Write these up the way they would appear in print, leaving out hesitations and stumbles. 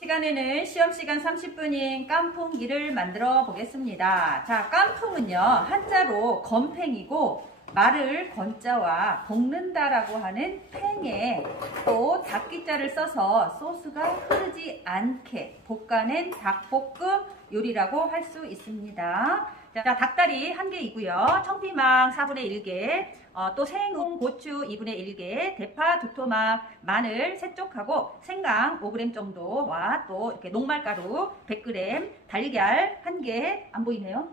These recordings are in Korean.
시간에는 시험시간 30분인 깐풍기를 만들어 보겠습니다. 자, 깐풍은요, 한자로 건팽이고 말을 건자와 볶는다라고 하는 팽에 또 닭기자를 써서 소스가 흐르지 않게 볶아낸 닭볶음 요리라고 할 수 있습니다. 자, 닭다리 1개이고요. 청피망 4분의 1개, 또 생홍 고추 2분의 1개, 대파 2토막, 마늘 3쪽하고 생강 5g 정도와 또 이렇게 녹말가루 100g, 달걀 1개, 안 보이네요.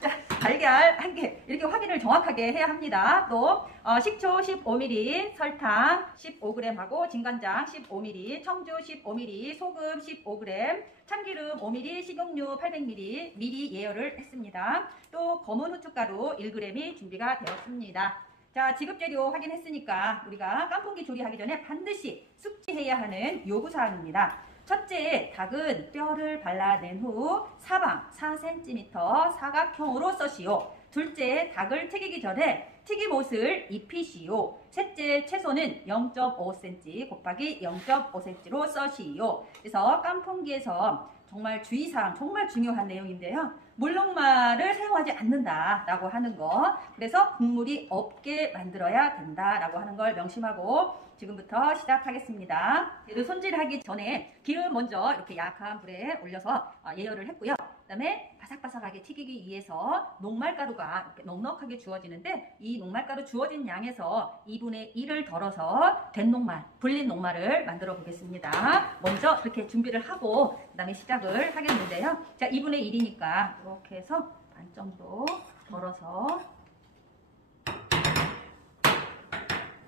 자, 달걀 1개 이렇게 확인을 정확하게 해야 합니다. 또 식초 15ml, 설탕 15g하고 진간장 15ml, 청주 15ml, 소금 15g, 참기름 5ml, 식용유 800ml 미리 예열을 했습니다. 또 검은 후춧가루 1g이 준비가 되었습니다. 자, 지급재료 확인했으니까 우리가 깐풍기 조리하기 전에 반드시 숙지해야 하는 요구사항입니다. 첫째, 닭은 뼈를 발라낸 후 사방 4cm 사각형으로 써시오. 둘째, 닭을 튀기기 전에 튀김옷을 입히시오. 셋째, 채소는 0.5cm 곱하기 0.5cm로 써시오. 그래서 깐풍기에서 정말 주의사항, 정말 중요한 내용인데요. 물녹말을 사용하지 않는다라고 하는 거, 그래서 국물이 없게 만들어야 된다라고 하는 걸 명심하고 지금부터 시작하겠습니다. 얘를 손질하기 전에 기름 먼저 이렇게 약한 불에 올려서 예열을 했고요. 그 다음에 바삭바삭하게 튀기기 위해서 녹말가루가 이렇게 넉넉하게 주어지는데, 이 녹말가루 주어진 양에서 2분의 1을 덜어서 된 녹말, 불린 녹말을 만들어 보겠습니다. 먼저 이렇게 준비를 하고 그 다음에 시작을 하겠는데요. 자, 2분의 1이니까 이렇게 해서 반 정도 덜어서,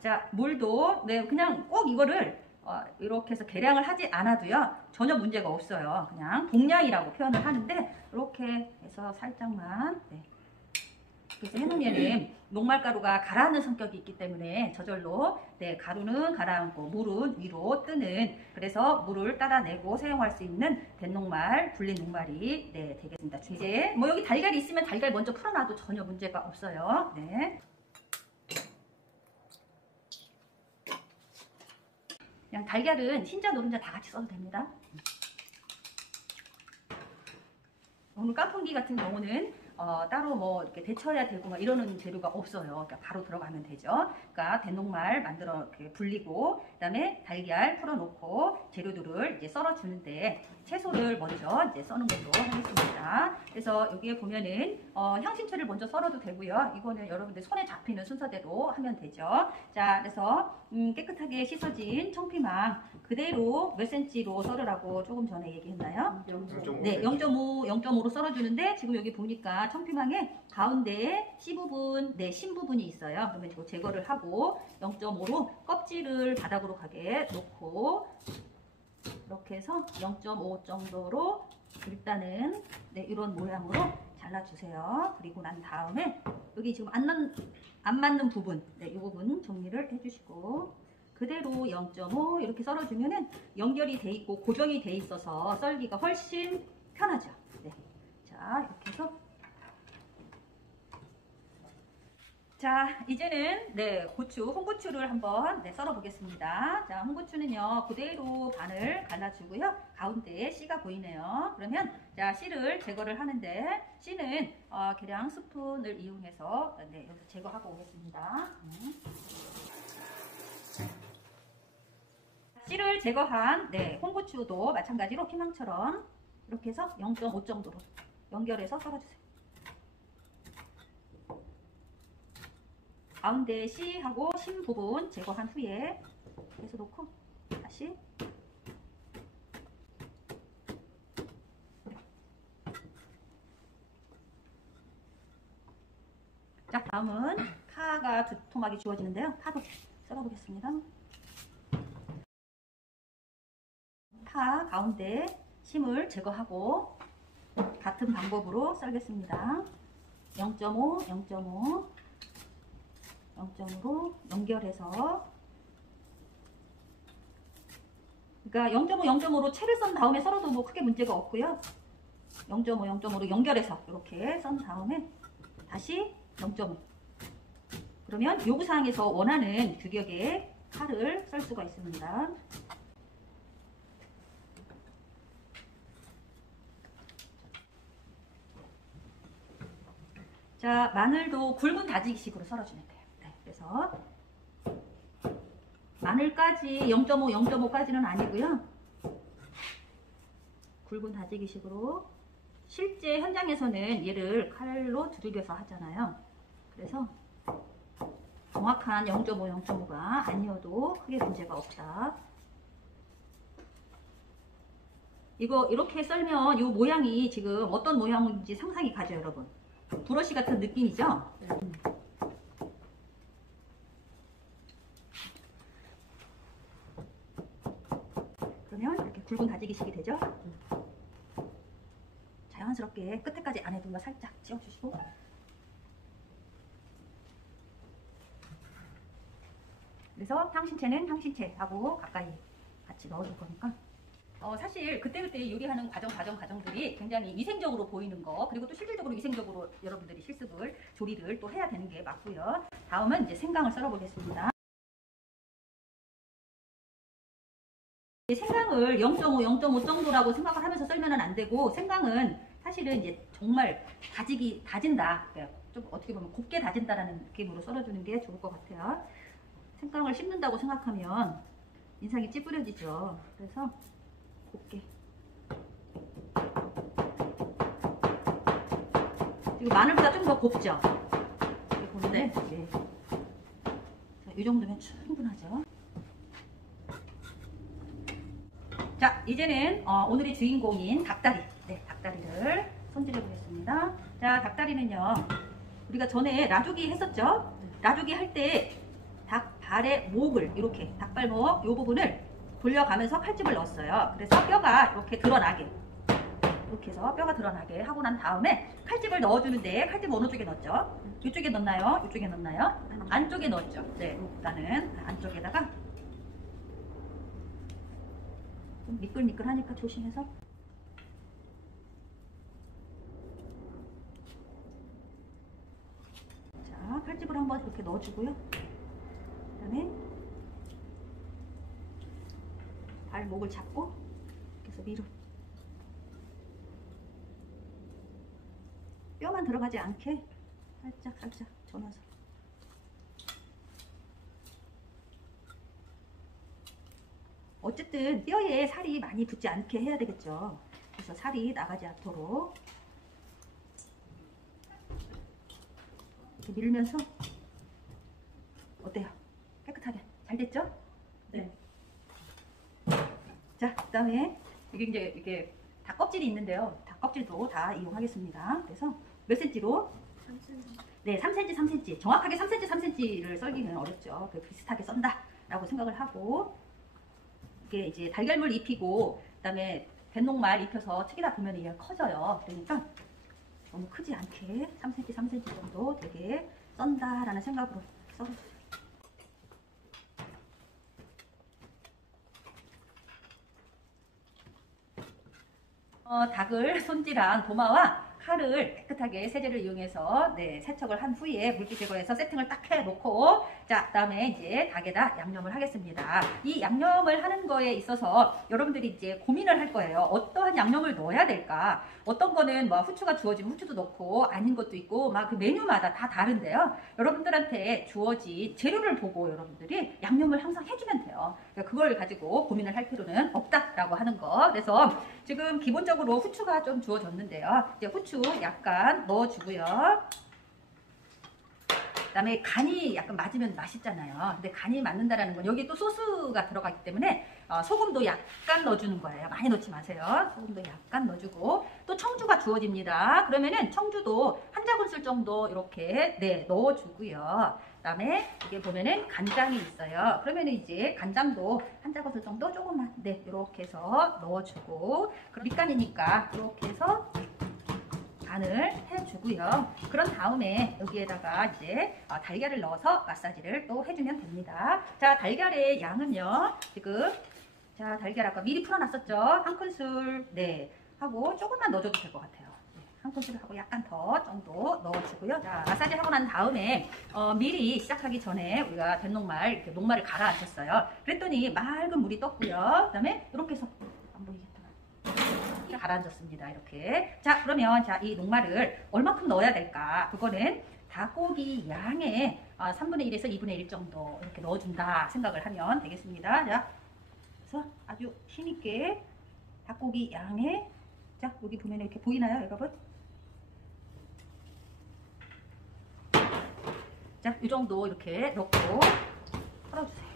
자, 물도 그냥 꼭 이거를 이렇게 해서 계량을 하지 않아도요 전혀 문제가 없어요. 그냥 동량이라고 표현을 하는데 이렇게 해서 살짝만 그래서 해놓으면 녹말가루가 가라앉는 성격이 있기 때문에 저절로 가루는 가라앉고 물은 위로 뜨는, 그래서 물을 따라내고 사용할 수 있는 된 녹말, 불린 녹말이 되겠습니다. 이제 뭐 여기 달걀이 있으면 달걀 먼저 풀어놔도 전혀 문제가 없어요. 그냥 달걀은 흰자 노른자 다 같이 써도 됩니다. 오늘 깐풍기 같은 경우는 따로 뭐 이렇게 데쳐야 되고 막 이러는 재료가 없어요. 그러니까 바로 들어가면 되죠. 그러니까 된녹말 만들어 이렇게 불리고, 그다음에 달걀 풀어놓고 재료들을 이제 썰어주는데, 채소를 먼저 이제 써는 걸로 하겠습니다. 그래서 여기에 보면은 향신채를 먼저 썰어도 되고요. 이거는 여러분들 손에 잡히는 순서대로 하면 되죠. 자, 그래서 깨끗하게 씻어진 청피망 그대로 몇 cm로 썰으라고 조금 전에 얘기했나요? 0.5. 네, 0.5로 썰어주는데, 지금 여기 보니까 청피망에 가운데에 C 부분, 심 부분이 있어요. 그러면 이거 제거를 하고 0.5로 껍질을 바닥으로 가게 놓고, 이렇게 해서 0.5 정도로 일단은 이런 모양으로 잘라주세요. 그리고 난 다음에 여기 지금 안 맞는 부분, 이 부분 정리를 해주시고, 그대로 0.5 이렇게 썰어주면은 연결이 돼 있고 고정이 돼 있어서 썰기가 훨씬 편하죠. 자, 이렇게 해서, 자, 이제는 홍고추를 한번 썰어 보겠습니다. 자, 홍고추는요 그대로 반을 갈라주고요. 가운데에 씨가 보이네요. 그러면 자, 씨를 제거를 하는데, 씨는 계량 스푼을 이용해서 여기서 제거하고 오겠습니다. 씨를 제거한 홍고추도 마찬가지로 피망처럼 이렇게 해서 0.5 정도로 연결해서 썰어주세요. 가운데 씨하고 심 부분 제거한 후에 해서 놓고 다시 자, 다음은 파가 2토막이 주어지는데요. 파도 썰어보겠습니다. 파 가운데 심을 제거하고 같은 방법으로 썰겠습니다. 0.5, 0.5로 연결해서, 그러니까 0.5, 0.5로 채를 썬 다음에 썰어도 뭐 크게 문제가 없고요. 0.5, 0.5로 연결해서 이렇게 썬 다음에 다시 0.5. 그러면 요구사항에서 원하는 규격의 칼을 썰 수가 있습니다. 자, 마늘도 굵은 다지기식으로 썰어주면 돼요. 네, 그래서 마늘까지 0.5, 0.5까지는 아니고요. 굵은 다지기식으로 실제 현장에서는 얘를 칼로 두들겨서 하잖아요. 그래서 정확한 0.5, 0.5가 아니어도 크게 문제가 없다. 이거 이렇게 썰면 이 모양이 지금 어떤 모양인지 상상이 가죠, 여러분. 브러쉬 같은 느낌이죠? 그러면 이렇게 굵은 다지기식이 되죠? 자연스럽게 끝에까지 안 해도 살짝 찌워주시고, 그래서 향신채는 향신채하고 가까이 같이 넣어줄 거니까 사실 그때그때 요리하는 과정들이 굉장히 위생적으로 보이는 거, 그리고 또 실질적으로 위생적으로 여러분들이 실습을, 조리를 또 해야 되는 게 맞고요. 다음은 이제 생강을 썰어 보겠습니다. 생강을 0.5, 0.5 정도라고 생각을 하면서 썰면 안 되고, 생강은 사실은 이제 정말 다진다. 좀 어떻게 보면 곱게 다진다라는 느낌으로 썰어주는 게 좋을 것 같아요. 생강을 씹는다고 생각하면 인상이 찌푸려지죠. 그래서 곱게. 지금 마늘보다 좀 더 곱죠? 이렇게 보는데, 네. 자, 이 정도면 충분하죠. 자, 이제는 오늘의 주인공인 닭다리. 네, 닭다리를 손질해 보겠습니다. 자, 닭다리는요, 우리가 전에 라조기 했었죠? 라조기 할 때 닭발의 목을 이렇게, 닭발목 이 부분을 돌려가면서 칼집을 넣었어요. 그래서 뼈가 이렇게 드러나게, 이렇게 해서 뼈가 드러나게 하고 난 다음에 칼집을 넣어주는데, 칼집 어느 쪽에 넣었죠? 이쪽에 넣나요? 이쪽에 넣나요? 안쪽에 넣었죠. 네, 일단은 안쪽에다가 좀 미끌미끌하니까 조심해서. 자, 칼집을 한번 이렇게 넣어주고요. 그다음에 발목을 잡고 그래서 위로, 뼈만 들어가지 않게 살짝 전워서. 어쨌든 뼈에 살이 많이 붙지 않게 해야 되겠죠. 그래서 살이 나가지 않도록 이렇게 밀면서. 어때요? 깨끗하게 잘 됐죠? 네. 자, 그 다음에 이게 이제 이렇게 닭 껍질이 있는데요. 닭 껍질도 다 이용하겠습니다. 그래서 몇 cm로? 3cm. 네, 3cm, 3cm. 정확하게 3cm, 3cm를 썰기는 어렵죠. 비슷하게 썬다라고 생각을 하고, 이게 이제 달걀물 입히고 그다음에 뱃녹말 입혀서 튀기다 보면 이게 커져요. 그러니까 너무 크지 않게 3cm, 3cm 정도 되게 썬다라는 생각으로 썰어주세요. 닭을 손질한 도마와 칼을 깨끗하게 세제를 이용해서 세척을 한 후에 물기 제거해서 세팅을 딱 해놓고, 자, 그다음에 이제 닭에다 양념을 하겠습니다. 이 양념을 하는 거에 있어서 여러분들이 이제 고민을 할 거예요. 어떠한 양념을 넣어야 될까? 어떤 거는 뭐 후추가 주어지면 후추도 넣고 아닌 것도 있고 막 그 메뉴마다 다 다른데요. 여러분들한테 주어진 재료를 보고 여러분들이 양념을 항상 해주면 돼요. 그러니까 그걸 가지고 고민을 할 필요는 없다라고 하는 거. 그래서 지금 기본적으로 후추가 좀 주어졌는데요. 이제 후추 약간 넣어주고요. 그 다음에 간이 약간 맞으면 맛있잖아요. 근데 간이 맞는다라는 건 여기 또 소스가 들어가기 때문에 소금도 약간 넣어주는 거예요. 많이 넣지 마세요. 소금도 약간 넣어주고, 또 청주가 주어집니다. 그러면은 청주도 한 작은술 정도 이렇게 넣어주고요. 그 다음에 이게 보면은 간장이 있어요. 그러면은 이제 간장도 한 작은술 정도 조금만 이렇게 해서 넣어주고, 그럼 밑간이니까 이렇게 해서 간을 해주고요. 그런 다음에 여기에다가 이제 달걀을 넣어서 마사지를 또 해주면 됩니다. 자, 달걀의 양은요, 지금, 자, 달걀 아까 미리 풀어놨었죠? 한 큰술 하고 조금만 넣어줘도 될 것 같아요. 한 한 큰술을 하고 약간 더 정도 넣어주고요. 자, 마사지 하고 난 다음에 미리 시작하기 전에 우리가 된녹말 이렇게 녹말을 가라앉혔어요. 그랬더니 맑은 물이 떴고요. 그다음에 이렇게 해서 안 보이겠다. 가라앉았습니다. 이렇게. 자, 그러면 자, 이 녹말을 얼마큼 넣어야 될까? 그거는 닭고기 양의 3분의 1에서 2분의 1 정도 이렇게 넣어준다 생각을 하면 되겠습니다. 자, 그래서 아주 힘있게 닭고기 양의, 자, 여기 보면 이렇게 보이나요, 여러분? 자, 이 정도 이렇게 넣고 털어주세요.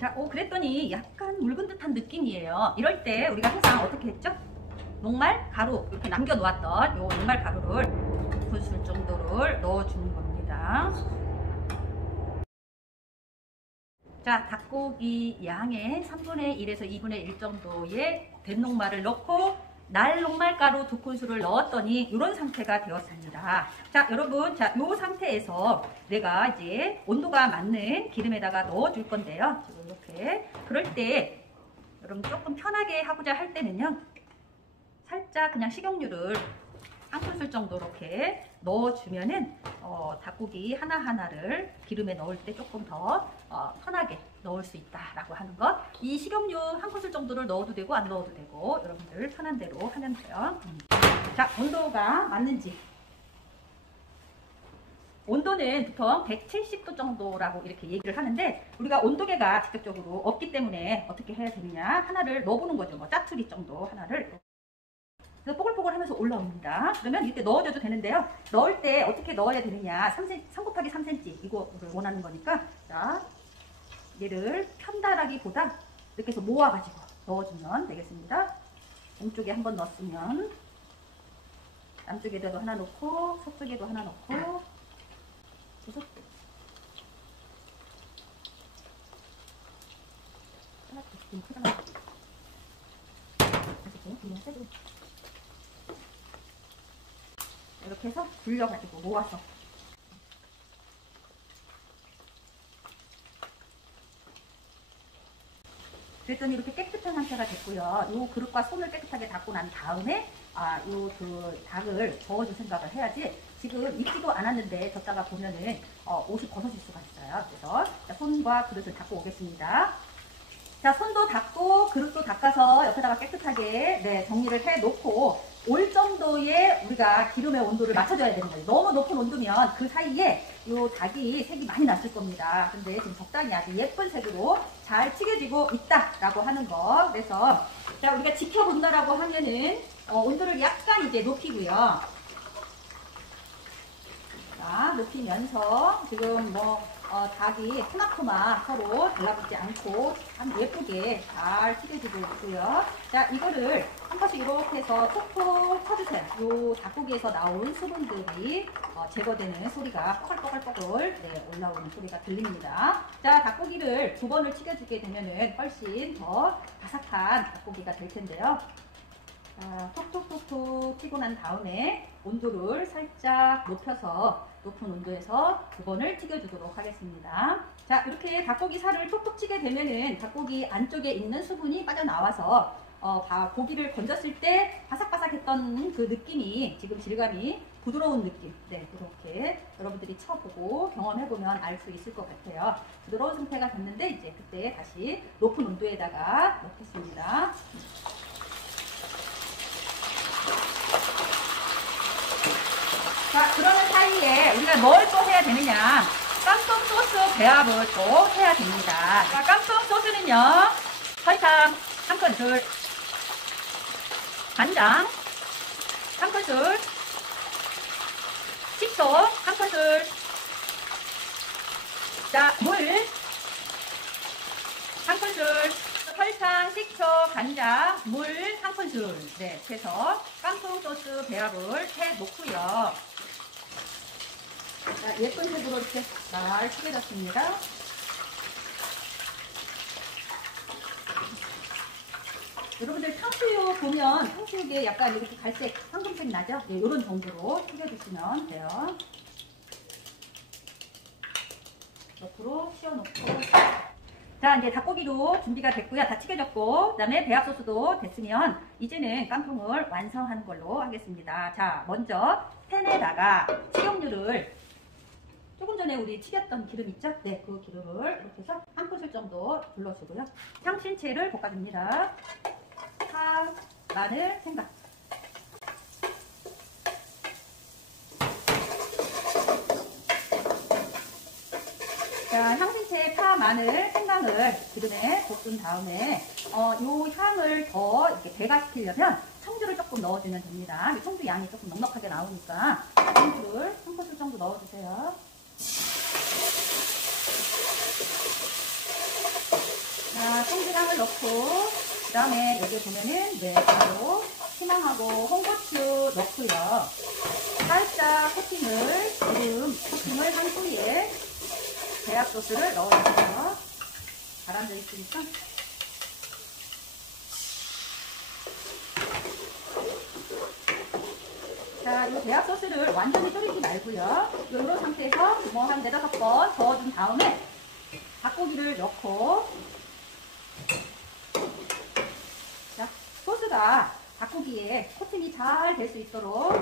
자, 그랬더니 약간 묽은 듯한 느낌이에요. 이럴 때 우리가 항상 어떻게 했죠? 녹말 가루, 이렇게 남겨놓았던 이 녹말 가루를 2큰술 정도를 넣어주는 겁니다. 자, 닭고기 양의 3분의 1에서 2분의 1 정도의 된녹말을 넣고 날녹말가루 2큰술을 넣었더니 이런 상태가 되었습니다. 자, 여러분, 자, 이 상태에서 내가 이제 온도가 맞는 기름에다가 넣어줄 건데요. 지금 이렇게. 그럴 때 여러분 조금 편하게 하고자 할 때는요, 살짝 그냥 식용유를 1큰술 정도 이렇게 넣어주면은 닭고기 하나하나를 기름에 넣을 때 조금 더 편하게 넣을 수 있다라고 하는 것. 이 식용유 1큰술 정도를 넣어도 되고 안 넣어도 되고 여러분들 편한 대로 하면 돼요. 자, 온도가 맞는지. 온도는 보통 170도 정도라고 이렇게 얘기를 하는데 우리가 온도계가 직접적으로 없기 때문에 어떻게 해야 되느냐, 하나를 넣어보는 거죠. 뭐 짜투리 정도 하나를. 그래서 뽀글뽀글 하면서 올라옵니다. 그러면 이렇게 넣어줘도 되는데요. 넣을 때 어떻게 넣어야 되느냐, 3 곱하기 3cm 이거를 원하는 거니까, 자, 얘를 편달하기보다 이렇게 해서 모아가지고 넣어주면 되겠습니다. 왼쪽에 한번 넣었으면 남쪽에도 하나 넣고 서쪽에도 하나 넣고, 그래서 이렇게 해서 불려가지고 모아서 그랬더니 이렇게 깨끗한 상태가 됐고요. 이 그릇과 손을 깨끗하게 닦고 난 다음에 요 그 닭을 저어줄 생각을 해야지. 지금 익지도 않았는데 젓다가 보면은 옷이 벗어질 수가 있어요. 그래서 자, 손과 그릇을 닦고 오겠습니다. 자, 손도 닦고 그릇도 닦아서 옆에다가 깨끗하게 정리를 해 놓고 올 정도의 우리가 기름의 온도를 맞춰줘야 되는 거예요. 너무 높은 온도면 그 사이에 요 닭이 색이 많이 났을 겁니다. 근데 지금 적당히 아주 예쁜 색으로 잘 튀겨지고 있다라고 하는 거. 그래서 자, 우리가 지켜본다라고 하면은 온도를 약간 이제 높이고요. 자, 높이면서 지금 뭐 닭이 토마토마 서로 달라붙지 않고 참 예쁘게 잘 튀겨지고 있고요. 자, 이거를 한 번씩 이렇게 해서 톡톡 쳐주세요. 요 닭고기에서 나온 수분들이 제거되는 소리가 뽀글뽀글뽀글 올라오는 소리가 들립니다. 자, 닭고기를 2번을 튀겨주게 되면은 훨씬 더 바삭한 닭고기가 될 텐데요. 자, 톡톡톡톡 튀고 난 다음에 온도를 살짝 높여서 높은 온도에서 2번을 튀겨주도록 하겠습니다. 자, 이렇게 닭고기 살을 톡톡 튀게 되면은 닭고기 안쪽에 있는 수분이 빠져나와서 고기를 건졌을 때 바삭바삭했던 그 느낌이 지금 질감이 부드러운 느낌. 네, 이렇게 여러분들이 쳐보고 경험해보면 알 수 있을 것 같아요. 부드러운 상태가 됐는데 이제 그때 다시 높은 온도에다가 넣겠습니다. 자, 그러는 사이에 우리가 뭘 또 해야 되느냐, 깜송 소스 배합을 또 해야 됩니다. 자, 깜송 소스는요, 설탕 1큰술, 간장 1큰술, 식초 1큰술, 자, 물 1큰술, 설탕, 식초, 간장, 물 1큰술. 네, 해서 깜송 소스 배합을 해 놓고요. 자, 예쁜 색으로 이렇게 잘 튀겨졌습니다. 여러분들 탕수육 보면 탕수육에 약간 이렇게 갈색, 황금색 나죠? 네, 이런 정도로 튀겨주시면 돼요. 옆으로 씌워놓고. 자, 이제 닭고기도 준비가 됐고요. 다 튀겨졌고, 그 다음에 배합 소스도 됐으면 이제는 깐풍을 완성하는 걸로 하겠습니다. 자, 먼저 팬에다가 식용유를 조금 전에 우리 튀겼던 기름 있죠? 네, 그 기름을 이렇게 해서 한 큰술 정도 둘러주고요. 향신채를 볶아줍니다. 파, 마늘, 생강. 자, 향신채, 파, 마늘, 생강을 기름에 볶은 다음에 요 향을 더 이렇게 배가시키려면 청주를 조금 넣어주면 됩니다. 청주 양이 조금 넉넉하게 나오니까 청주를 한 큰술 정도 넣어주세요. 자, 청주향을 넣고 그 다음에 여기 보면은 네, 바로 희망하고 홍고추 넣고요. 살짝 기름 코팅을 한 후에 배합 소스를 넣어주세요. 가라앉아 있으니까. 자, 이 배합 소스를 완전히 졸이지 말고요. 이런 상태에서 뭐 한 4~5번 저어준 다음에 닭고기를 넣고, 자, 소스가 닭고기에 코팅이 잘 될 수 있도록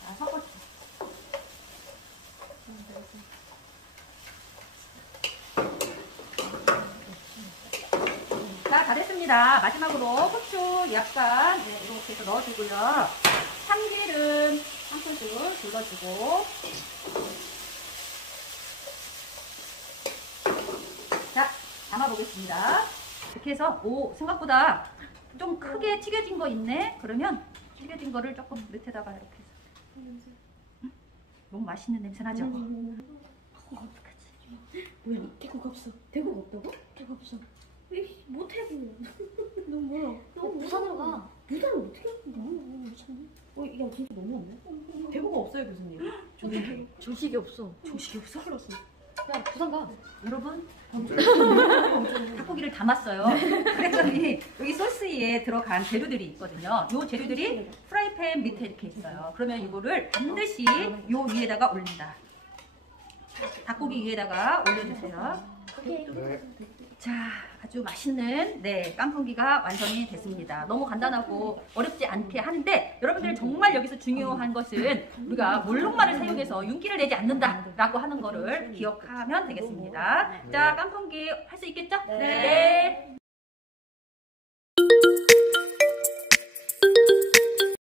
자, 섞어주세요. 자, 다 됐습니다. 마지막으로 후추 약간 이렇게 해서 넣어주고요. 참기름 한 큰술 둘러주고, 자, 담아보겠습니다. 이렇게 해서 생각보다 좀 크게 튀겨진 거 있네? 그러면 튀겨진 거를 조금 밑에다가 이렇게 해서. 너무 맛있는 냄새 나죠? 어떡하지? 뭐야? 대구가 없어. 대구가 없다고? 대구 없어. 에이, 뭐 대구? 너무 멀어. 너무 부산으로 가. 부산을 어떻게 가? 너무 미쳤네. 야, 진짜 너무 없네. 대구가 없어요, 교수님. 조식이 없어. 조식이 없어? 그렇어. 야, 부산 가. 여러분, 닭고기를 담았어요. 그랬더니 여기 소스에 들어간 재료들이 있거든요. 이 재료들이 프라이팬 밑에 이렇게 있어요. 그러면 이거를 반드시 요 위에다가 올린다. 닭고기 위에다가 올려주세요. 네. 자, 아주 맛있는 깐풍기가 완성이 됐습니다. 너무 간단하고 어렵지 않게 하는데, 여러분들 정말 여기서 중요한 것은 우리가 물놀말을 사용해서 윤기를 내지 않는다라고 하는 거를 기억하면 되겠습니다. 자, 깐풍기 할 수 있겠죠? 네. 네.